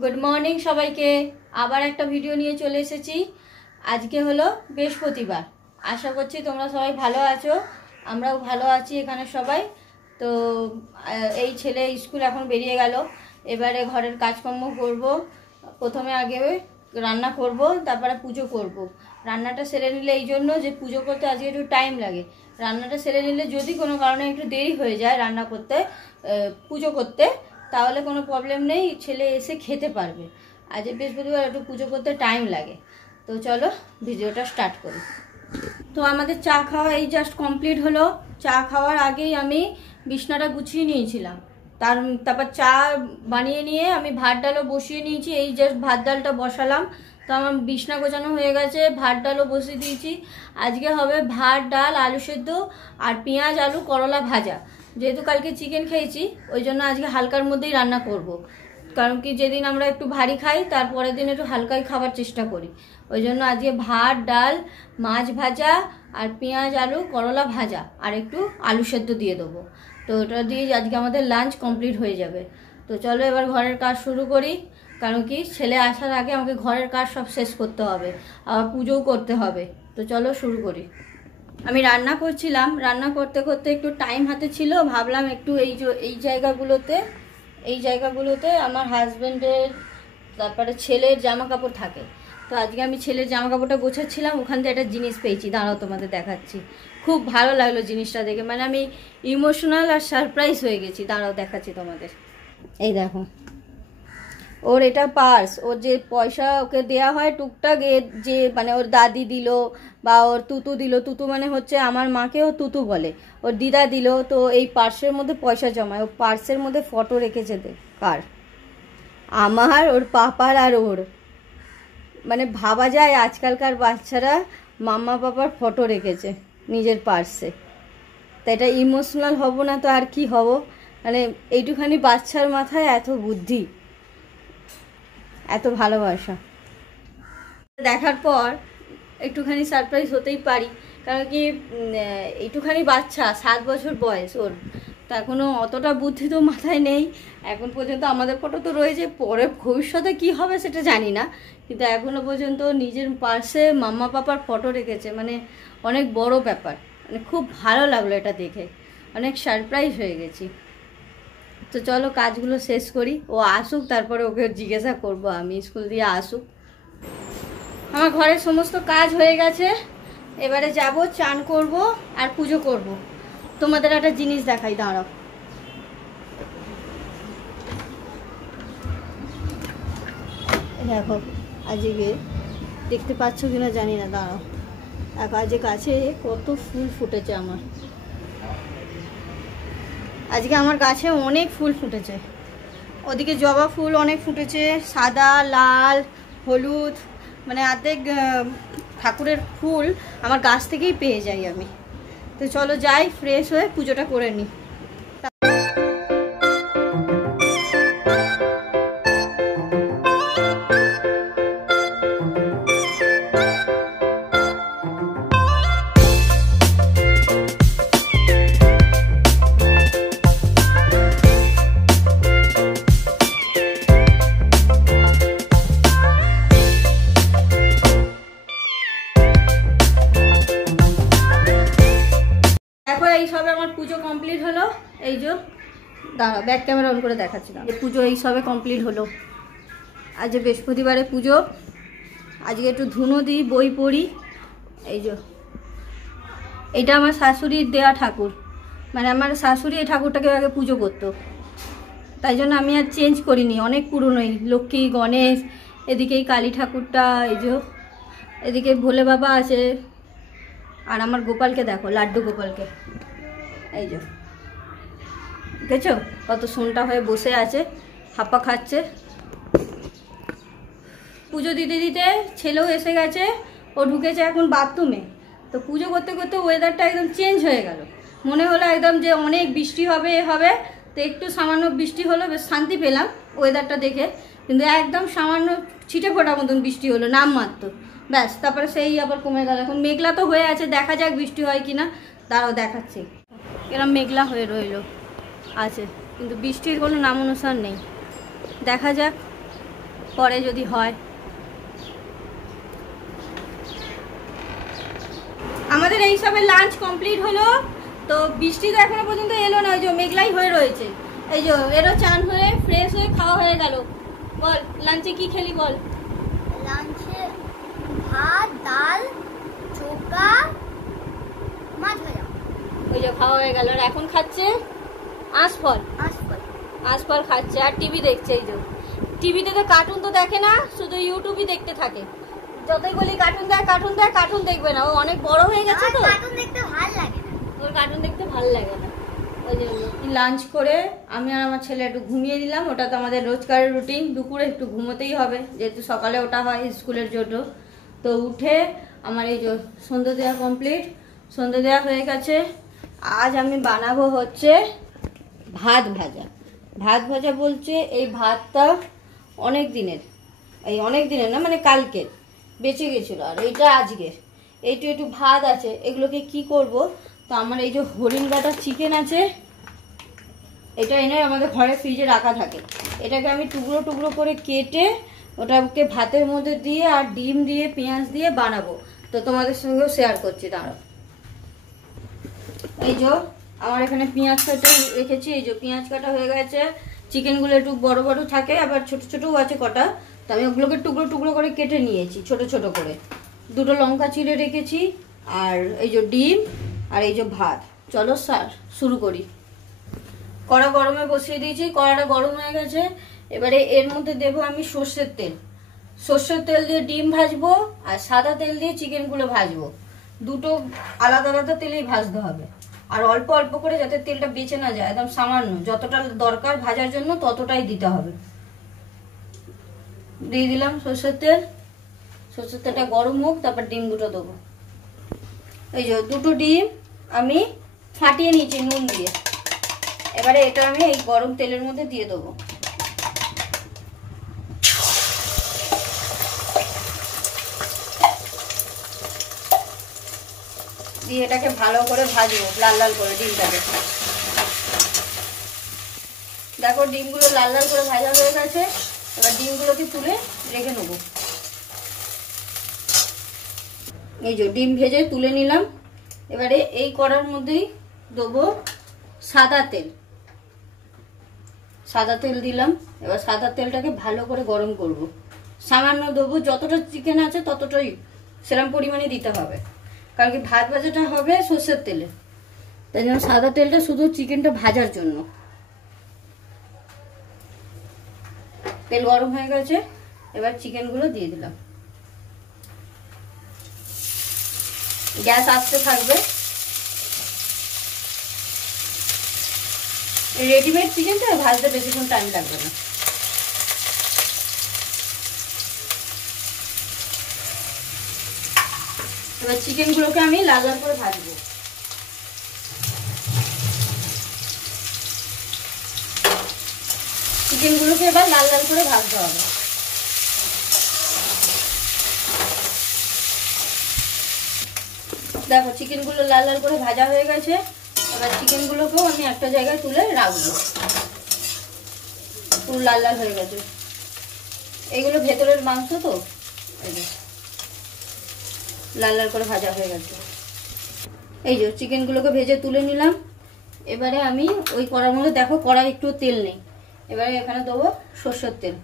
Good morning সবাইকে। আবার একটা ভিডিও নিয়ে চলে এসেছি। আজকে হলো বৃহস্পতিবার। আশা করছি তোমরা সবাই ভালো আছো, আমরাও ভালো আছি এখানে সবাই। তো এই ছেলে স্কুল এখন বেরিয়ে গেল, এবারে ঘরের কাজকর্ম করব। প্রথমে আগে রান্না করব, তারপরে পুজো করব। রান্নাটা সেরে নিলে এই জন্য যে পুজো করতে আজকে একটু টাইম লাগে, রান্নাটা সেরে নিলে যদি কোনো কারণে একটু দেরি হয়ে যায় রান্না করতে, পুজো করতে, তাহলে কোনো প্রবলেম নেই, ছেলে এসে খেতে পারবে। আজ বৃহস্পতিবার একটু পুজো করতে টাইম লাগে। তো চলো ভিডিওটা স্টার্ট করি। তো আমাদের চা খাওয়া এই জাস্ট কমপ্লিট হলো। চা খাওয়ার আগেই আমি বিছনাটা গুছিয়ে নিয়েছিলাম, তারপর চা বানিয়ে নিয়ে আমি ভাত ডালও বসিয়ে নিয়েছি। এই জাস্ট ভাত ডালটা বসালাম, তো আমার বিছনা গোছানো হয়ে গেছে, ভাত ডালও বসিয়ে দিয়েছি। আজকে হবে ভাত ডাল আলু সেদ্ধ আর পেঁয়াজ আলু করলা ভাজা। যেহেতু কালকে চিকেন খেয়েছি ওই জন্য আজকে হালকার মধ্যেই রান্না করব। কারণ কি যেদিন আমরা একটু ভারী খাই তারপরের দিন একটু হালকাই খাবার চেষ্টা করি। ওই জন্য আজকে ভাত ডাল মাছ ভাজা আর পেঁয়াজ আলু করলা ভাজা আর একটু আলু সেদ্ধ দিয়ে দেবো। তো ওটা দিয়ে আজকে আমাদের লাঞ্চ কমপ্লিট হয়ে যাবে। তো চলো এবার ঘরের কাজ শুরু করি। কারণ কি ছেলে আসার আগে আমাকে ঘরের কাজ সব শেষ করতে হবে, আবার পুজোও করতে হবে। তো চলো শুরু করি। আমি রান্না করছিলাম, রান্না করতে করতে একটু টাইম হাতে ছিল, ভাবলাম একটু এই জায়গাগুলোতে আমার হাজব্যান্ডের তারপরে ছেলের জামা কাপড় থাকে। তো আজকে আমি ছেলের জামা কাপড়টা গোছাচ্ছিলাম, ওখান থেকে একটা জিনিস পেয়েছি, দাঁড়াও তোমাদের দেখাচ্ছি। খুব ভালো লাগলো জিনিসটা দেখে, মানে আমি ইমোশনাল আর সারপ্রাইজ হয়ে গেছি। দাঁড়াও দেখাচ্ছি তোমাদের। এই দেখো, ওর এটা পার্স। ওর যে পয়সা ওকে দেয়া হয় টুকটাক, যে মানে ওর দাদি দিল বা ওর তুতু দিল, তুতু মানে হচ্ছে আমার মাকে ও তুতু বলে, ওর দিদা দিল। তো এই পার্সের মধ্যে পয়সা জমায়, ও পার্সের মধ্যে ফটো রেখেছে কার, আমার, ওর পাপার আর ওর। মানে ভাবা যায় আজকালকার বাচ্চারা মাম্মা পাপার ফটো রেখেছে নিজের পার্সে। তা এটা ইমোশনাল হব না তো আর কি হব। মানে এইটুখানি বাচ্চার মাথায় এত বুদ্ধি, এত ভালোবাসা দেখার পর একটুখানি সারপ্রাইজ হতেই পারি। কারণ কি একটুখানি বাচ্চা, 7 বছর বয়স ওর, তা এখনও অতটা বুদ্ধি তো মাথায় নেই। এখন পর্যন্ত আমাদের ফটো তো রয়েছে, পরে ভবিষ্যতে কি হবে সেটা জানি না, কিন্তু এখনো পর্যন্ত নিজের পার্সে মাম্মা পাপার ফটো রেখেছে, মানে অনেক বড় ব্যাপার। মানে খুব ভালো লাগলো এটা দেখে, অনেক সারপ্রাইজ হয়ে গেছি। তো চলো কাজগুলো শেষ করি, ও আসুক তারপরে ওকে জিজ্ঞাসা করব আমি, স্কুল দিয়ে আসুক। আমার ঘরের সমস্ত কাজ হয়ে গেছে, এবারে যাব চান করব আর পুজো করব। তোমাদের একটা জিনিস দেখাই, দাঁড়াও। দেখো আজকে দেখতে পাচ্ছ কিনা জানি না, দাঁড়াও দেখো আজকে গাছে কত ফুল ফুটেছে আমার। আজকে আমার গাছে অনেক ফুল ফুটেছে। ওদিকে জবা ফুল অনেক ফুটেছে, সাদা লাল হলুদ, মানে অর্ধেক ঠাকুরের ফুল আমার গাছ থেকেই পেয়ে যাই আমি। তো চলো যাই, ফ্রেশ হয়ে পুজোটা করে নিই। এই সবে আমার পুজো কমপ্লিট হলো। এই যে দাঁড়া ব্যাক ক্যামেরা অন করে দেখাচ্ছিলাম, পুজো এই সবে কমপ্লিট হলো। আজ বৃহস্পতিবারে পুজো, আজকে একটু ধুনো দিই, বই পড়ি। এই যে এটা আমার শাশুড়ির দেয়া ঠাকুর, মানে আমার শাশুড়ি এই ঠাকুরটাকে আগে পুজো করতো, তাই জন্য আমি আর চেঞ্জ করিনি, অনেক পুরনোই। লক্ষ্মী গণেশ, এদিকে এই কালী ঠাকুরটা, এই যে এদিকে ভোলে বাবা আছে, আর আমার গোপালকে দেখো, লাড্ডু গোপালকে, এই যে দেখেছো কত সোনটা হয়ে বসে আছে, হাপ্পা খাচ্ছে। পুজো দিতে দিতে ছেলেও এসে গেছে, ও ঢুকেছে এখন বাথরুমে। তো পুজো করতে করতে ওয়েদারটা একদম চেঞ্জ হয়ে গেল, মনে হলো একদম যে অনেক বৃষ্টি হবে হবে। তো একটু সামান্য বৃষ্টি হলো, বেশ শান্তি পেলাম ওয়েদারটা দেখে, কিন্তু একদম সামান্য ছিটে ফোটা মতন বৃষ্টি হলো নামমাত্র, ব্যাস। তারপরে সেই আবার কমে গেল। এখন মেঘলা তো হয়ে আছে, দেখা যাক বৃষ্টি হয় কিনা, দাঁড়াও দেখাচ্ছি। এরকম মেঘলা হয়ে রইল আছে, কিন্তু বৃষ্টির কোনো নাম অনুসার নেই। দেখা যাক পরে যদি হয়। আমাদের এই সবের লাঞ্চ কমপ্লিট হলো। তো বৃষ্টি তো এখনো পর্যন্ত এলো না, ওই যে মেঘলাই হয়ে রয়েছে। এই যে এরও চান হয়ে ফ্রেশ হয়ে খাওয়া হয়ে গেল। বল লাঞ্চে কি খেলি বল? লাঞ্চে ভাত, ডাল, চোখা, মাছ ভাজা। ওই যে খাওয়া হয়ে গেল। আর এখন খাচ্ছে আঁশফল। আঁশফল খাচ্ছে আর টিভি দেখছে। এই যে টিভিতে তো কার্টুন তো দেখে না, শুধু ইউটিউবই দেখতে থাকে। যতই বলি কার্টুন দেখ কার্টুন দেখ, কার্টুন দেখবে না। ও অনেক বড় হয়ে গেছে তো, কার্টুন দেখতে ভালো লাগে না, ওর কার্টুন দেখতে ভালো লাগে না। ওই জন্য লাঞ্চ করে আমি আর আমার ছেলে একটু ঘুমিয়ে দিলাম। ওটা তো আমাদের রোজকারের রুটিন, দুপুরে একটু ঘুমোতেই হবে যেহেতু সকালে ওটা হয় স্কুলের জন্য। তো উঠে আমার এই যে সন্ধ্যে দেওয়া কমপ্লিট, সন্ধ্যে দেওয়া হয়ে গেছে। আজ আমি বানাবো হচ্ছে ভাত ভাজা। ভাত ভাজা বলছে এই ভাতটা অনেক দিনের, না মানে কালকের বেঁচে গেছিলো, আর এইটা আজকের। এইটু একটু ভাত আছে, এগুলোকে কি করব? তো আমার এই যে হরিণ কাটা চিকেন আছে, এটা এনে আমাদের ঘরে ফ্রিজে রাখা থাকে। এটাকে আমি টুকরো টুকরো করে কেটে ওটাকে ভাতের মধ্যে দিয়ে আর ডিম দিয়ে পেঁয়াজ দিয়ে বানাবো। তো তোমাদের সঙ্গেও শেয়ার করছি। দাঁড়াও, এই যে আমার এখানে পেঁয়াজ কাটা রেখেছি। এই যে পেঁয়াজ কাটা হয়ে গেছে। চিকেনগুলো একটু বড় বড় থাকে, আবার ছোট ছোটও আছে কটা। তো আমি ওগুলোকে টুকরো টুকরো করে কেটে নিয়েছি ছোট ছোট করে। দুটো লঙ্কা চিড়ে রেখেছি, আর এই যে ডিম, আর এই যে ভাত। চলো শুরু করি। কড়া গরমে বসিয়ে দিয়েছি, কড়াটা গরম হয়ে গেছে। এবারে এর মধ্যে দেবো আমি সর্ষের তেল। সর্ষের তেল দিয়ে ডিম ভাজবো, আর সাদা তেল দিয়ে চিকেনগুলো ভাজবো। দুটো আলাদা আলাদা তেলেই ভাজতে হবে, আর অল্প অল্প করে যাতে তেলটা বেঁচে না যায়, একদম সামান্য যতটা দরকার ভাজার জন্য ততটাই দিতে হবে। দিয়ে দিলাম সর্ষের তেল। সর্ষের তেলটা গরম হোক, তারপর ডিম দুটো দেবো। এই যে দুটো ডিম আমি ফাটিয়ে নিয়েছি নুন দিয়ে। এবারে এটা আমি এই গরম তেলের মধ্যে দিয়ে দেবো। দিয়ে এটাকে ভালো করে ভাজবো, লাল লাল করে ডিমটাকে। দেখো ডিমগুলো লাল লাল করে ভাজা হয়ে গেছে। এবার ডিমগুলোকে তুলে রেখে নেবো। এই যে ডিম ভেজে তুলে নিলাম। এবারে এই কড়ার মধ্যেই দেবো সাদা তেল। সাদা তেল দিলাম। এবার সাদা তেলটাকে ভালো করে গরম করব। সামান্য দেবো, যতটা চিকেন আছে ততটাই সেরকম পরিমাণে দিতে হবে, কারণ কি ভাত ভাজাটা হবে সর্ষের তেলে। তাই জন্য সাদা তেলটা শুধু চিকেনটা ভাজার জন্য। তেল গরম হয়ে গেছে, এবার চিকেনগুলো দিয়ে দিলাম। গ্যাস আস্তে থাকবে। রেডিমেড চিকেনটা ভাজতে বেশিক্ষণ টাইম লাগবে না। এবার চিকেনগুলোকে আমি লাল লাল করে ভাজবো। চিকেনগুলোকে এবার লাল লাল করে ভাজতে হবে। দেখো চিকেনগুলো লাল লাল করে ভাজা হয়ে গেছে। এবার চিকেনগুলোকেও আমি একটা জায়গায় তুলে রাখবো। পুরো লাল লাল হয়ে গেছে। এগুলো ভেতরের মাংস তো, এই যে লাল লাল করে ভাজা হয়ে গেছে। এই যে চিকেনগুলোকে ভেজে তুলে নিলাম। এবারে আমি ওই কড়ার মধ্যে, দেখো কড়াই একটু তেল নেই, এবারে এখানে দেবো সর্ষের তেল।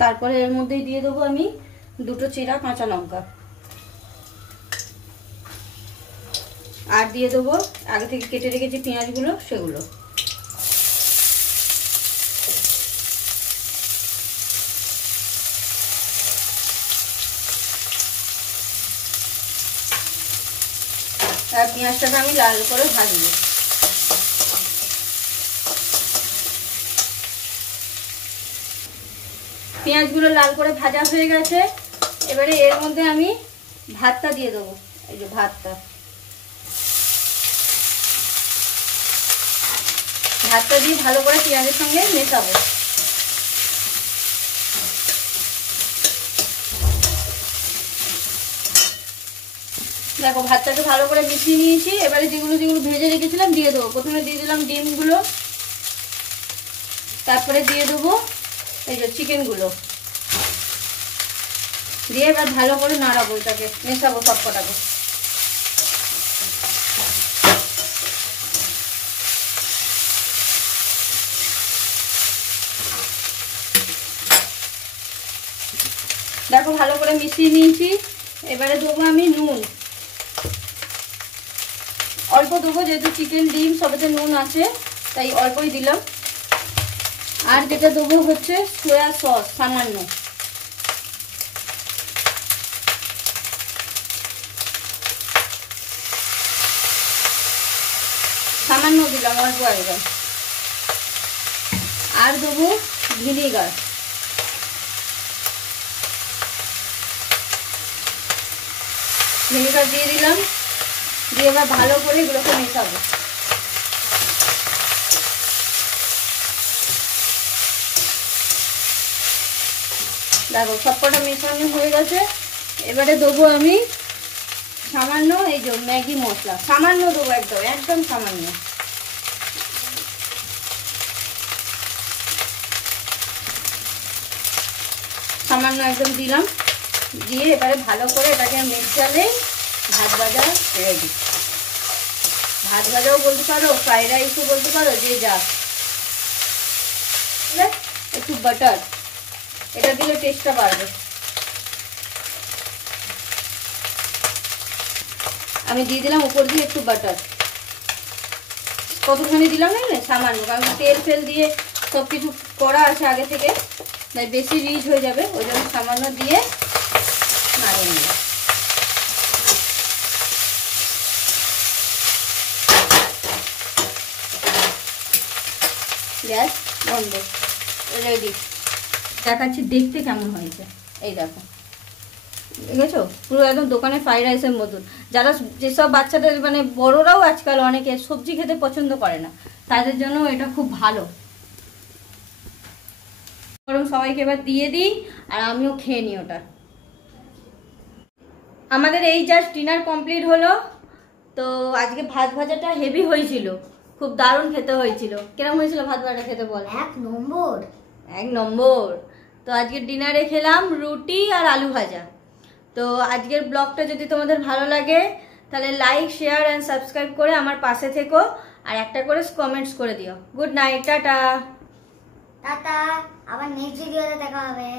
তারপরে এর মধ্যেই দিয়ে দেবো আমি দুটো চিরা কাঁচা লঙ্কা, আর দিয়ে দেবো আগে থেকে কেটে রেখেছি পেঁয়াজগুলো, সেগুলো। আর পেঁয়াজটাকে আমি লাল করে ভাজবো। পেঁয়াজগুলো লাল করে ভাজা হয়ে গেছে। এবারে এর মধ্যে আমি ভাতটা দিয়ে দেবো। এই যে ভাতটা দিয়ে ভালো করে পেঁয়াজের সঙ্গে মেশাবো। দেখো ভাতটাকে ভালো করে মিশিয়ে নিয়েছি। এবারে যেগুলো যেগুলো ভেজে রেখেছিলাম দিয়ে দেবো। প্রথমে দিয়ে দিলাম ডিমগুলো, তারপরে দিয়ে দেবো এই যে চিকেনগুলো দিয়ে এবার ভালো করে নাড়াবো, এটাকে মেশাবো সব কটাকে। দেখো ভালো করে মিশিয়ে নিয়েছি। এবারে দেবো আমি নুন, অল্প দেবো, যেহেতু চিকেন ডিম সবেতে নুন আছে তাই অল্পই দিলাম। আর যেটা দেবো হচ্ছে সোয়া সস, সামান্য। সামান্য দিলাম, অল্প একদম। আর দেবো ভিনেগার, ভিনেগার দিয়ে দিলাম। দিয়ে এবার ভালো করে এগুলোকে মেশাবো। দেখো সবকটা মেশানো হয়ে গেছে। এবারে দেবো আমি সামান্য এই যে ম্যাগি মশলা, সামান্য দেবো, একদম একদম সামান্য। সামান্য একদম দিলাম। দিয়ে এবারে ভালো করে এটাকে মেশালে ভাত ভাজা রেডি। ভাত ভাজাও বলতে পারো, ফ্রাইড রাইসও বলতে পারো, যে যা। একটু বাটার, এটা দিলে টেস্টটা বাড়বে। আমি দিয়ে দিলাম উপর দিয়ে একটু বাটার। কতখানি দিলাম না, সামান্য, কারণ তেল ফেল দিয়ে সব কিছু করা আছে আগে থেকে, তাই বেশি রিচ হয়ে যাবে, ওই জন্য সামান্য দিয়ে নাড়িয়ে নিলাম। গ্যাস বন্ধ, রেডি। দেখাচ্ছি দেখতে কেমন হয়েছে। এই দেখো, দেখেছো, পুরো একদম দোকানে ফ্রাইড রাইসের মতন। যারা যেসব বাচ্চাদের মানে বড়রাও আজকাল অনেকে সবজি খেতে পছন্দ করে না, তাদের জন্য এটা খুব ভালো। গরম সবাইকে এবার দিয়ে দিই আর আমিও খেয়ে নিই ওটা। আমাদের এই জাস্ট ডিনার কমপ্লিট হলো। তো আজকে ভাত ভাজাটা হেভি হয়েছিল, খুব দারুণ খেতে হয়েছিল। কিরকম হয়েছিল ভাত ভাজা খেতে বল? এক নম্বর, এক নম্বর। তো আজকে ডিনারে খেলাম রুটি আর আলু ভাজা। তো আজকের ব্লগটা যদি তোমাদের ভালো লাগে তাহলে লাইক, শেয়ার অ্যান্ড সাবস্ক্রাইব করে আমার পাশে থেকো, আর একটা করে কমেন্টস করে দিও। Good night, tata. টাটা, আবার নেক্সট ভিডিওতে দেখা হবে।